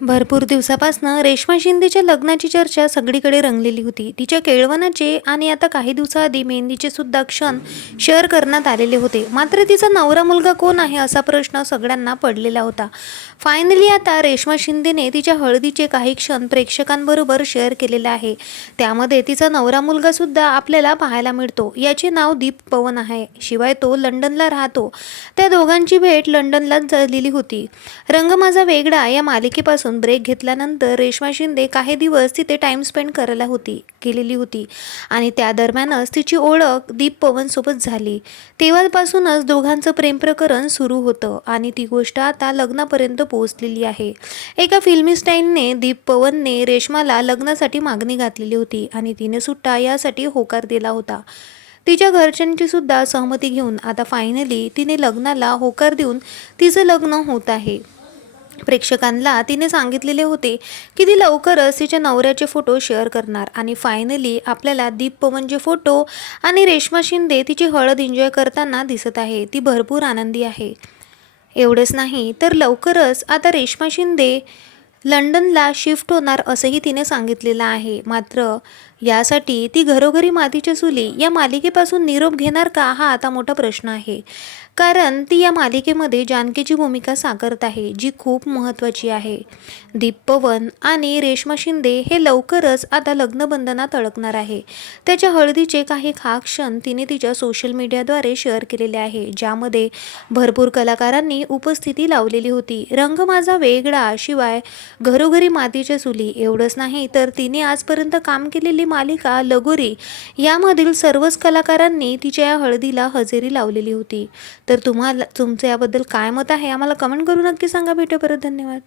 भरपूर दिवसापासनं रेश्मा शिंदेच्या लग्नाची चर्चा सगळीकडे रंगलेली होती. तिच्या केळवनाचे आणि आता काही दिवसाआधी मेहंदीचे सुद्धा क्षण शेअर करण्यात आलेले होते. मात्र तिचा नवरा मुलगा कोण आहे असा प्रश्न सगळ्यांना पडलेला होता. फायनली आता रेश्मा शिंदेने तिच्या हळदीचे काही क्षण प्रेक्षकांबरोबर शेअर केलेले आहे. त्यामध्ये तिचा नवरा मुलगा सुद्धा आपल्याला पाहायला मिळतो. याचे नाव दीप पवन आहे. शिवाय तो लंडनला राहतो. त्या दोघांची भेट लंडनलाच झालेली होती. रंग माझा वेगळा या मालिकेपासून ब्रेक घेतल्यानंतर रेश्मा शिंदे काही दिवस तिथे टाइम स्पेंड करायला होती केलेली होती. आणि त्या दरम्यानच तिची ओळख दीप पवनसोबत झाली. तेव्हापासूनच दोघांचं प्रेमप्रकरण सुरू होतं आणि ती गोष्ट आता लग्नापर्यंत पोहोचलेली आहे. एका फिल्मी स्टाईलने दीप पवनने रेश्माला लग्नासाठी मागणी घातलेली होती आणि तिने सुट्टा यासाठी होकार दिला होता. तिच्या घरच्यांची सुद्धा सहमती घेऊन आता फायनली तिने लग्नाला होकार देऊन तिचं लग्न होत आहे. प्रेक्षकांना तिने सांगितलेले होते की ती लवकरच तिच्या नवऱ्याचे फोटो शेअर करणार आणि फायनली आपल्याला दीप पवनचे फोटो आणि रेश्मा शिंदे तिची हळद एन्जॉय करताना दिसत आहे. ती भरपूर आनंदी आहे. एवढंच नाही तर लवकरच आता रेश्मा शिंदे लंडनला शिफ्ट होणार असंही तिने सांगितलेलं आहे. मात्र यासाठी ती घरोघरी मातीच्या चुली या मालिकेपासून निरोप घेणार का हा आता मोठा प्रश्न आहे. कारण ती या मालिकेमध्ये जानकीची भूमिका साकारत आहे जी खूप महत्त्वाची आहे. दीप पवन आणि रेश्मा शिंदे हे लवकरच आता लग्नबंधनात अडकणार आहे. त्याच्या हळदीचे काही खा क्षण तिने तिच्या सोशल मीडियाद्वारे शेअर केलेले आहे ज्यामध्ये भरपूर कलाकारांनी उपस्थिती लावलेली होती. रंग माझा वेगळा शिवाय घरोघरी मातीच्या चुली एवढंच नाही तर तिने आजपर्यंत काम केलेली मालिका लगोरी यामधील सर्वच कलाकारांनी तिच्या या हळदीला हजेरी लावलेली होती. तर तुम्हाला तुमचं याबद्दल काय मत आहे? आम्हाला कमेंट करून नक्की सांगा. भेटेपर्यंत परत. धन्यवाद.